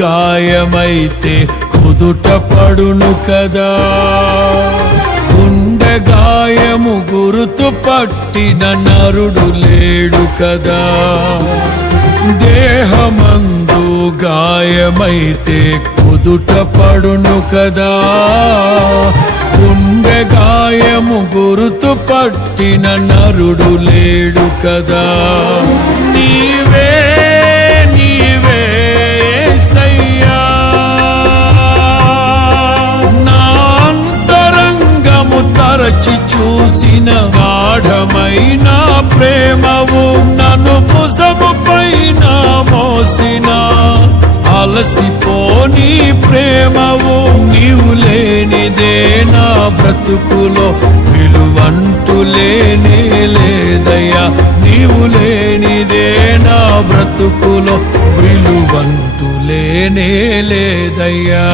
గాయమైతే కుదుట పడును కదా. గుండె గాయము గురుతు పట్టిన నరుడు లేడు కదా. దేహమందు గాయమైతే కుదుట పడును కదా. గుండె గాయము గురుతు పట్టిన నరుడు లేడు కదా. నీవే నీవే యేసయ్యా, నా అంతరంగము తరచి చూసిన గాఢమైన ప్రేమవు, నన్ను భుజము పైన మోసిన అలసిపోని ప్రేమవు. నీవు లేనిదే నా బ్రతుకులో విలువంటూ లేనే లేదయ్యా. నీవు లేనిదే నా బ్రతుకులో విలువంటూ లేనే లేదయ్యా.